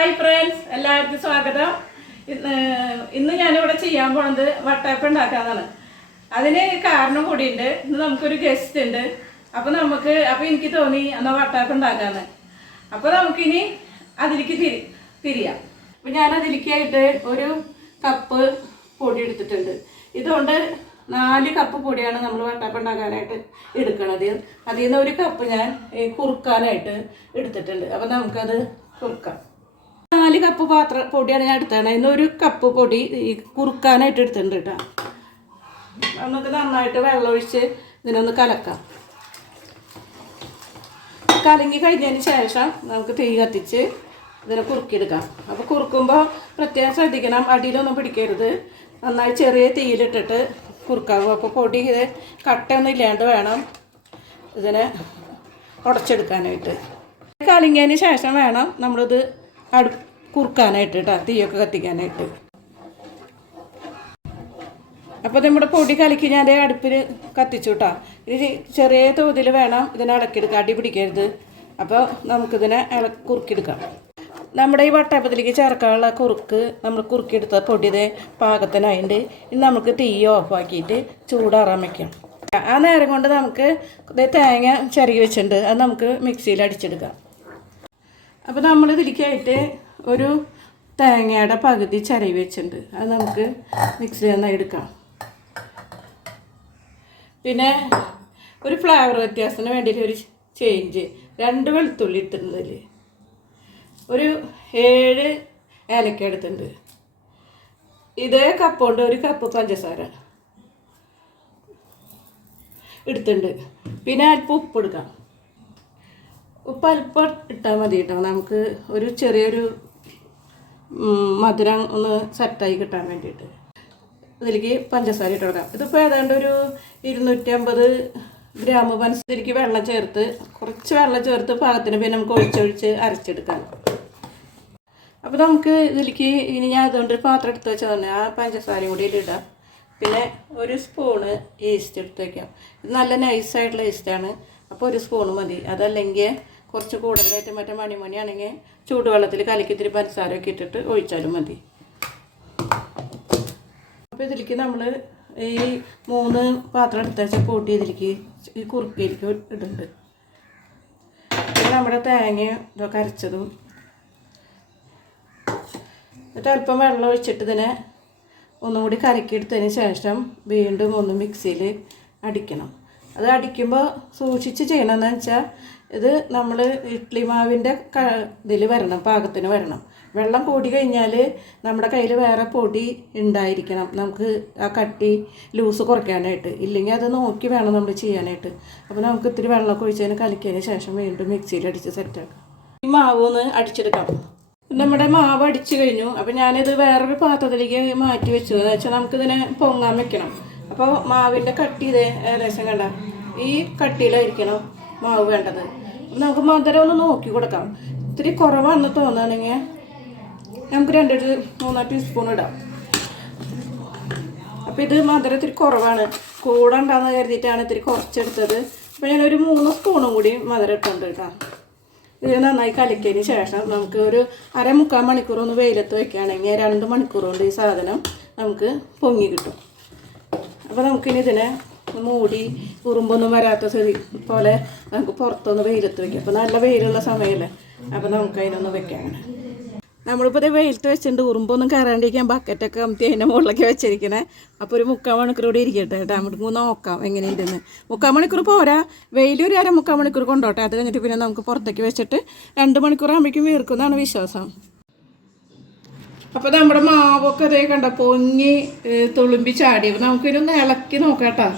Hi friends, എല്ലാവർക്കും സ്വാഗതം. ഇന്ന് ഞാനിവിടെ ചെയ്യാൻ പോണത് വട്ടയപ്പം ഉണ്ടാക്കാന്നാണ്. അതിന് കാരണം കൂടിയുണ്ട്. ഇന്ന് നമുക്കൊരു ഗസ്റ്റ് ഉണ്ട്. അപ്പോൾ എനിക്ക് തോന്നി എന്നാൽ വട്ടയപ്പം ഉണ്ടാക്കാന്ന്. അപ്പോൾ നമുക്കിനി അതിലേക്ക് തിരിയാം. അപ്പോൾ ഞാൻ അതിലേക്കായിട്ട് ഒരു കപ്പ് പൊടി എടുത്തിട്ടുണ്ട്. ഇതുകൊണ്ട് 4 കപ്പ് പൊടിയാണ് നമ്മൾ വട്ടയപ്പം ഉണ്ടാക്കാനായിട്ട് എടുക്കണത്. അതിൽ നിന്ന് ഒരു കപ്പ് ഞാൻ കുറുക്കാനായിട്ട് എടുത്തിട്ടുണ്ട്. അപ്പോൾ നമുക്കത് കുറുക്കാം. 4 കപ്പ് പൊടിയാണ് ഞാൻ എടുത്തത്. ഇന്ന് ഒരു കപ്പ് പൊടി കുറുക്കാനായിട്ട് എടുത്തിട്ടുണ്ട് കേട്ടോ. നമുക്ക് നന്നായിട്ട് വെള്ളമൊഴിച്ച് ഇതിനൊന്ന് കലക്കാം. കലങ്ങി കഴിഞ്ഞതിന് ശേഷം നമുക്ക് തീ കത്തിച്ച് ഇതിനെ കുറുക്കിയെടുക്കാം. അപ്പോൾ കുറുക്കുമ്പോൾ പ്രത്യേകം ശ്രദ്ധിക്കണം, അടിയിലൊന്നും പിടിക്കരുത്. നന്നായി ചെറിയ തീയിലിട്ടിട്ട് കുറുക്കാവും. അപ്പോൾ പൊടി ഇത് കട്ടയൊന്നും ഇല്ലാണ്ട് വേണം ഇതിനെ ഉടച്ചെടുക്കാനായിട്ട്. കലങ്ങിയതിന് ശേഷം വേണം നമ്മളിത് കുറുക്കാനായിട്ട് കേട്ടോ, തീയൊക്കെ കത്തിക്കാനായിട്ട്. അപ്പോൾ നമ്മുടെ പൊടി കലക്കി ഞാൻ അടുപ്പിൽ കത്തിച്ചു കേട്ടോ. ഇത് ചെറിയ തോതിൽ വേണം ഇതിനെ ഇളക്കിയെടുക്കാം, അടി പിടിക്കരുത്. അപ്പോൾ നമുക്കിതിനെ കുറുക്കിയെടുക്കാം. നമ്മുടെ ഈ വട്ടയപ്പത്തിലേക്ക് ചേർക്കാനുള്ള കുറുക്ക് നമ്മൾ കുറുക്കിയെടുത്ത പൊടിയുടെ പാകത്തിനായിട്ട് ഇനി നമുക്ക് തീ ഓഫാക്കിയിട്ട് ചൂടാറാൻ വയ്ക്കാം. ആ നേരം കൊണ്ട് നമുക്ക് തേങ്ങ ചിരകി വെച്ചിട്ടുണ്ട്, അത് നമുക്ക് മിക്സിയിൽ അടിച്ചെടുക്കാം. അപ്പോൾ നമ്മൾ ഇതിലേക്കായിട്ട് ഒരു തേങ്ങയുടെ പകുതി ചിരകി വെച്ചിട്ടുണ്ട്, അത് നമുക്ക് മിക്സിയിൽ നിന്ന് എടുക്കാം. പിന്നെ ഒരു ഫ്ലേവർ വ്യത്യാസത്തിന് വേണ്ടിയിട്ട് ഒരു ചേഞ്ച് 2 വെളുത്തുള്ളി ഇട്ടിട്ടുണ്ടതിൽ, ഒരു 7 ഏലക്ക എടുത്തിട്ടുണ്ട്. ഇതേ കപ്പ് കൊണ്ട് ഒരു കപ്പ് പഞ്ചസാര എടുത്തിട്ടുണ്ട്. പിന്നെ അല്പം ഉപ്പ് എടുക്കാം. ഉപ്പ് അല്പം ഇട്ടാൽ മതി കേട്ടോ, നമുക്ക് ഒരു ചെറിയൊരു മധുരം ഒന്ന് സെറ്റായി കിട്ടാൻ വേണ്ടിയിട്ട്. ഇതിലേക്ക് പഞ്ചസാര ഇട്ട് കൊടുക്കാം. ഇതിപ്പോൾ ഏതാണ്ട് ഒരു 250 ഗ്രാം പഞ്ചസാരയ്ക്ക് വെള്ളം ചേർത്ത്, കുറച്ച് വെള്ളം ചേർത്ത് പാകത്തിന് പിന്നെ നമുക്ക് ഒഴിച്ചൊഴിച്ച് അരച്ചെടുക്കാം. അപ്പോൾ നമുക്ക് ഇതിലേക്ക് ഇനി ഞാൻ അതുകൊണ്ട് പാത്രം എടുത്ത് വെച്ചാൽ തന്നെ ആ പഞ്ചസാരയും കൂടി ഇടാം. പിന്നെ ഒരു സ്പൂണ് ഈസ്റ്റ് എടുത്ത് വയ്ക്കാം. ഇത് നല്ല നൈസായിട്ടുള്ള ഈസ്റ്റാണ്, അപ്പോൾ ഒരു സ്പൂണ് മതി. അതല്ലെങ്കിൽ കുറച്ച് കൂടുതലായിട്ട് മറ്റേ മണിമണിയാണെങ്കിൽ ചൂടുവെള്ളത്തിൽ കലക്കി ഇത്തിരി പഞ്ചസാരയൊക്കെ ഇട്ടിട്ട് ഒഴിച്ചാലും മതി. അപ്പോൾ ഇതിലേക്ക് നമ്മൾ ഈ 3 പാത്രം എടുത്ത് വെച്ച പൊടി ഇതിലേക്ക് ഈ കുറുക്കിലേക്ക് ഇടുന്നുണ്ട്. പിന്നെ നമ്മുടെ തേങ്ങയും ഇതൊക്കെ അരച്ചതും എന്നിട്ട് അല്പം വെള്ളം ഒഴിച്ചിട്ട് ഇതിനെ ഒന്നും കൂടി കലക്കിയെടുത്തതിന് ശേഷം വീണ്ടും ഒന്ന് മിക്സിയിൽ അടിക്കണം. അത് അടിക്കുമ്പോൾ സൂക്ഷിച്ച് ചെയ്യണമെന്ന് വെച്ചാൽ ഇത് നമ്മൾ ഇഡ്ഡലി മാവിൻ്റെ ഇതിൽ വരണം, പാകത്തിന് വരണം. വെള്ളം കൂടി കഴിഞ്ഞാൽ നമ്മുടെ കയ്യിൽ വേറെ പൊടി ഉണ്ടായിരിക്കണം, നമുക്ക് ആ കട്ടി ലൂസ് കുറയ്ക്കാനായിട്ട്. ഇല്ലെങ്കിൽ അത് നോക്കി വേണം നമ്മൾ ചെയ്യാനായിട്ട്. അപ്പോൾ നമുക്ക് ഇത്തിരി വെള്ളമൊക്കെ ഒഴിച്ചതിന് കലക്കിയതിന് ശേഷം വീണ്ടും മിക്സിയിൽ അടിച്ച് സെറ്റാക്കാം. ഈ മാവ് ഒന്ന് അടിച്ചെടുക്കാം. നമ്മുടെ മാവ് അടിച്ചു കഴിഞ്ഞു. അപ്പോൾ ഞാനിത് വേറൊരു പാത്രത്തിലേക്ക് മാറ്റി വെച്ചു. എന്ന് വെച്ചാൽ നമുക്കിതിനെ പൊങ്ങാൻ വെക്കണം. അപ്പോൾ മാവിൻ്റെ കട്ടി ഇതേ ഏകദേശം കണ്ട ഈ കട്ടിയിലായിരിക്കണം മാവ് വേണ്ടത്. നമുക്ക് മധുരം ഒന്ന് നോക്കി കൊടുക്കാം. ഇത്തിരി കുറവാണെന്ന് തോന്നുകയാണെങ്കിൽ നമുക്ക് 2-3 ടീസ്പൂൺ ഇടാം. അപ്പോൾ ഇത് മധുരം ഇത്തിരി കുറവാണ്, കൂടെ ഉണ്ടാകുന്ന കരുതിയിട്ടാണ് ഇത്തിരി കുറച്ചെടുത്തത്. അപ്പോൾ ഞാനൊരു 3 സ്പൂണും കൂടി മധുരം ഇട്ടുണ്ട് കേട്ടോ. ഇത് നന്നായി കലക്കിയതിന് ശേഷം നമുക്ക് ഒരു 1/4 മണിക്കൂർ ഒന്ന് വെയിലത്ത് വയ്ക്കുകയാണെങ്കിൽ 2 മണിക്കൂർ കൊണ്ട് ഈ സാധനം നമുക്ക് പൊങ്ങി കിട്ടും. അപ്പോൾ നമുക്കിനി ഇതിനെ മൂടി ഉറുമ്പൊന്നും വരാത്ത പോലെ നമുക്ക് പുറത്തൊന്ന് വെയിലത്ത് വയ്ക്കാം. അപ്പോൾ നല്ല വെയിലുള്ള സമയമല്ലേ, അപ്പോൾ നമുക്ക് അതിനൊന്ന് വെക്കാം. നമ്മളിപ്പോൾ ഇത് വെയിലത്ത് വെച്ചിട്ടുണ്ട്, ഉറുമ്പൊന്നും കയറാണ്ടിരിക്കാൻ ബക്കറ്റൊക്കെ അമത്തി അതിൻ്റെ മുകളിലൊക്കെ വെച്ചിരിക്കണേ. അപ്പോൾ ഒരു 3/4 മണിക്കൂർ കൂടി ഇരിക്കട്ടെ കേട്ടോ, നമുക്ക് നോക്കാം എങ്ങനെയുണ്ടെന്ന്. 3/4 മണിക്കൂർ പോരാ, വെയിലൊരു 1/4 മണിക്കൂർ കൊണ്ടോട്ടെ. അത് കഴിഞ്ഞിട്ട് പിന്നെ നമുക്ക് പുറത്തേക്ക് വെച്ചിട്ട് 2 മണിക്കൂറാകുമ്പോഴേക്കും വീർക്കുന്നതാണ് വിശ്വാസം. അപ്പോൾ നമ്മുടെ മാവൊക്കെ അതേ കണ്ട പൊങ്ങി തുളുമ്പി ചാടി. അപ്പോൾ നമുക്കിതൊന്ന് ഇളക്കി നോക്കാം കേട്ടോ.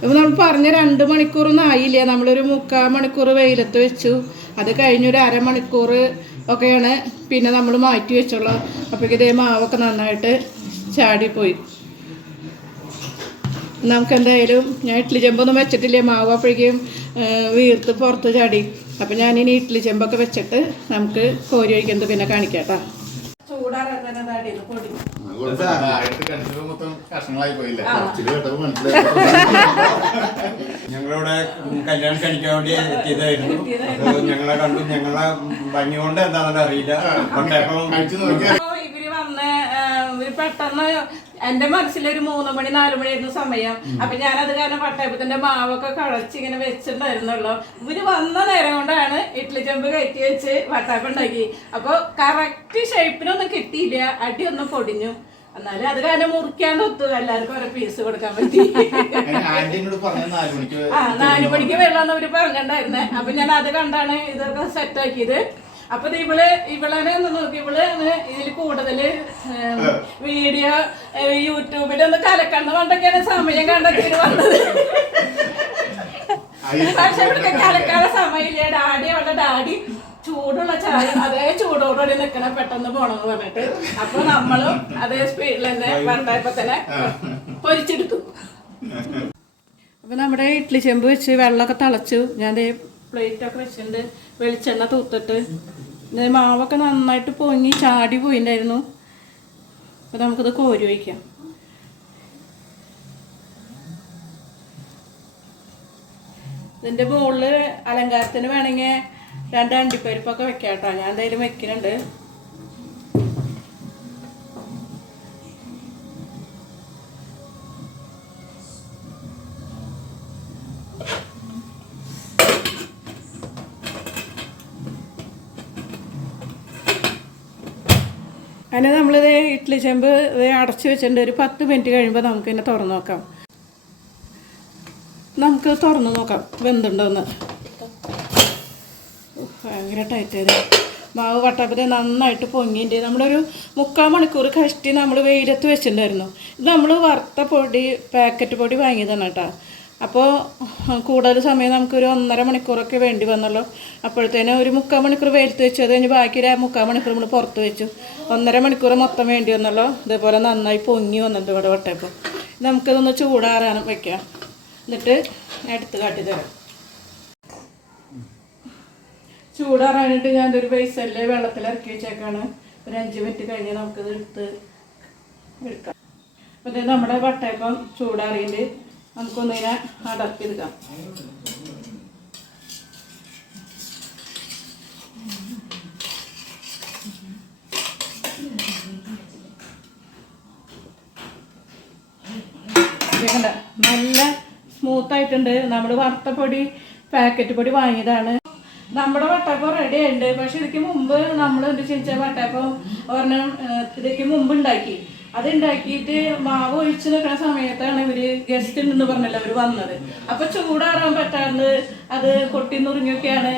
അപ്പോൾ നമ്മൾ പറഞ്ഞ 2 മണിക്കൂറൊന്നും ആയില്ല, നമ്മളൊരു 3/4 മണിക്കൂർ വെയിലത്ത് വെച്ചു. അത് കഴിഞ്ഞൊരു 1/2 മണിക്കൂർ ഒക്കെയാണ് പിന്നെ നമ്മൾ മാറ്റി വെച്ചുള്ളൂ. അപ്പോഴേക്കും ഇതേ മാവൊക്കെ നന്നായിട്ട് ചാടിപ്പോയി. നമുക്ക് എന്തായാലും ഞാൻ ഇഡ്ഡലി ചെമ്പൊന്നും വെച്ചിട്ടില്ലേ, മാവ് അപ്പോഴേക്കും വീർത്ത് പുറത്ത് ചാടി. അപ്പോൾ ഞാനിനി ഇഡ്ഡലി ചെമ്പൊക്കെ വെച്ചിട്ട് നമുക്ക് കോരി ഒഴിക്കുന്നത് പിന്നെ കാണിക്കാം കേട്ടോ. ചൂടാറാൻ തന്നെ അടിയിൽ പൊടി കഷ്ണങ്ങളായി പോയില്ലേ. ഞങ്ങളിവിടെ കല്യാണം കഴിക്കാൻ വേണ്ടി എത്തിയതായിരുന്നു. ഞങ്ങളെ കണ്ടു, ഞങ്ങളെ ഭംഗി കൊണ്ട് എന്താണെന്ന് അറിയില്ല. ഇവര് വന്ന് പെട്ടെന്ന് എന്റെ മനസ്സിലൊരു 3 മണി 4 മണിയായിരുന്നു സമയം. അപ്പൊ ഞാനത് കാരണം പട്ടായപ്പത്തിന്റെ മാവൊക്കെ കളച്ച് ഇങ്ങനെ വെച്ചിട്ടുണ്ടായിരുന്നുള്ളൂ. ഇവര് വന്ന നേരം കൊണ്ടാണ് ഇഡ്ഡലി ചെമ്പ് കയറ്റി വെച്ച് വട്ടായപ്പം ഉണ്ടാക്കി. അപ്പൊ കറക്റ്റ് ഷേപ്പിനൊന്നും കിട്ടിയില്ല, അടിയൊന്നും പൊടിഞ്ഞു. എന്നാലും അത് കാരണം മുറിക്കാണ്ട് ഒത്തു എല്ലാവർക്കും ഓരോ പീസ് കൊടുക്കാൻ പറ്റി. 4 മണിക്ക് വെള്ളമെന്ന് അവര് പറഞ്ഞിട്ടുണ്ടായിരുന്നേ. അപ്പൊ ഞാൻ അത് കണ്ടാണ് ഇതൊക്കെ സെറ്റാക്കിയത്. അപ്പൊ ഇവളെ ഒന്ന് നോക്കി, ഇതിൽ കൂടുതല് വീഡിയോ യൂട്യൂബിലൊന്ന് കലക്കണ്ട കൊണ്ടൊക്കെയാണ് സമയം കണ്ടെത്തി വന്നത്. പക്ഷെ ഇവിടെ കലക്കാനുള്ള സമയമില്ല. അവളുടെ ഡാഡി ചൂടുള്ള ചായ അതേ ചൂടോടുകൂടി നിൽക്കണം, പെട്ടെന്ന് പോണെന്ന് പറഞ്ഞിട്ട്. അപ്പൊ നമ്മളും അതേ സ്പീഡിൽ തന്നെ വട്ടായപ്പോ തന്നെ പൊരിച്ചെടുത്തു. അപ്പൊ നമ്മുടെ ഇഡ്ഡലി ചെമ്പ് വെച്ച് വെള്ളമൊക്കെ തിളച്ചു. ഞാൻ പ്ലേറ്റൊക്കെ വെച്ചിട്ടുണ്ട്, വെളിച്ചെണ്ണ തൂത്തിട്ട്. മാവൊക്കെ നന്നായിട്ട് പൊങ്ങി ചാടി പോയിണ്ടായിരുന്നു. അപ്പൊ നമുക്കിത് കോരി വയ്ക്കാം. ഇതിന്റെ മുകളിൽ അലങ്കാരത്തിന് വേണമെങ്കിൽ 2 അണ്ടിപ്പരിപ്പൊക്കെ വെക്കാം കേട്ടോ. ഞാൻ എന്തായാലും വെക്കുന്നുണ്ട്. അങ്ങനെ നമ്മളിത് ഇഡ്ഡലി ചെമ്പ് അടച്ചു വെച്ചിട്ടുണ്ട്. ഒരു 10 മിനിറ്റ് കഴിയുമ്പോൾ നമുക്ക് ഇതിനെ തുറന്നു നോക്കാം. നമുക്ക് തുറന്നു നോക്കാം വെന്തുണ്ടോന്ന്. ഭയങ്കര ടൈറ്റായത്. മാവ് വട്ടപ്പത്തെ നന്നായിട്ട് പൊങ്ങിയിട്ട് നമ്മളൊരു 3/4 മണിക്കൂർ കഷ്ടി നമ്മൾ വെയിലത്ത് വെച്ചിട്ടുണ്ടായിരുന്നു. ഇത് നമ്മൾ വറുത്ത പൊടി, പാക്കറ്റ് പൊടി വാങ്ങിയതാണ് കേട്ടോ. അപ്പോൾ കൂടുതൽ സമയം നമുക്കൊരു 1.5 മണിക്കൂറൊക്കെ വേണ്ടി വന്നുള്ളൂ. അപ്പോഴത്തേനും ഒരു 3/4 മണിക്കൂർ വെയിലത്ത് വെച്ചു. അത് കഴിഞ്ഞ് ബാക്കി ഒരു 3/4 മണിക്കൂർ നമ്മൾ പുറത്ത് വെച്ചു. 1.5 മണിക്കൂർ മൊത്തം വേണ്ടി വന്നുള്ളൂ. ഇതേപോലെ നന്നായി പൊങ്ങി വന്നിട്ട് ഇവിടെ വട്ടയപ്പം. നമുക്കിതൊന്ന് ചൂടാറാൻ വെക്കാം. എന്നിട്ട് എടുത്ത് കാട്ടി തരാം. ചൂടാറാനായിട്ട് ഞാനൊരു ബേസനിൽ വെള്ളത്തിൽ ഇറക്കി വെച്ചേക്കാണ്. ഒരു 5 മിനിറ്റ് കഴിഞ്ഞ് നമുക്കിത് എടുക്കാം. അപ്പോൾ ഇത് നമ്മുടെ വട്ടയപ്പം ചൂടാറിയിട്ട് നമുക്കൊന്നിങ്ങനെ അടർത്തിയെടുക്കാം. നല്ല സ്മൂത്തായിട്ടുണ്ട്. നമ്മൾ വറുത്ത പൊടി, പാക്കറ്റ് പൊടി വാങ്ങിയതാണ്. നമ്മുടെ വട്ടയപ്പം റെഡി ആയിട്ടുണ്ട്. പക്ഷെ ഇതിക്ക് മുമ്പ് നമ്മൾ എന്ത് ചോദിച്ചാൽ വട്ടയപ്പം ഒരെണ്ണം ഇതിക്ക് മുമ്പ് ഉണ്ടാക്കി. അതുണ്ടാക്കിയിട്ട് മാവ് ഒഴിച്ച് നിൽക്കുന്ന സമയത്താണ് ഇവര് ഗസ്റ്റ് ഉണ്ടെന്ന് പറഞ്ഞല്ലോ അവര് വന്നത്. അപ്പൊ ചൂടാറാൻ പറ്റാണ്ട് അത് കൊട്ടി നുറുങ്ങിയൊക്കെയാണ്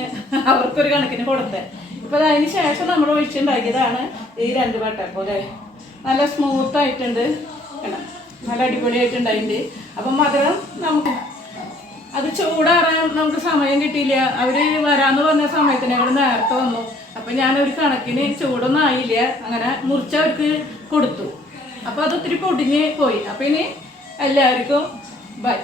അവർക്കൊരു കണക്കിന് കൊടുത്തത്. ഇപ്പൊ അതിന് ശേഷം നമ്മൾ ഒഴിച്ചുണ്ടാക്കിയതാണ് ഈ 2 വട്ടയപ്പം. അല്ലേ, നല്ല സ്മൂത്ത് ആയിട്ടുണ്ട്, നല്ല അടിപൊളിയായിട്ടുണ്ടായിട്ടുണ്ട്. അപ്പൊ മധുരം നമുക്ക് അത് ചൂടാറാൻ നമുക്ക് സമയം കിട്ടിയില്ല. അവര് വരാന്ന് പറഞ്ഞ സമയത്തിന് അവിടെ നേരത്തെ വന്നു. അപ്പൊ ഞാൻ ഒരു കണക്കിന് ചൂടൊന്നും ആയില്ല, അങ്ങനെ മുറിച്ചവർക്ക് കൊടുത്തു. അപ്പൊ അത് ഒത്തിരി പൊടിഞ്ഞ് പോയി. അപ്പൊ ഇനി എല്ലാവർക്കും ബൈ.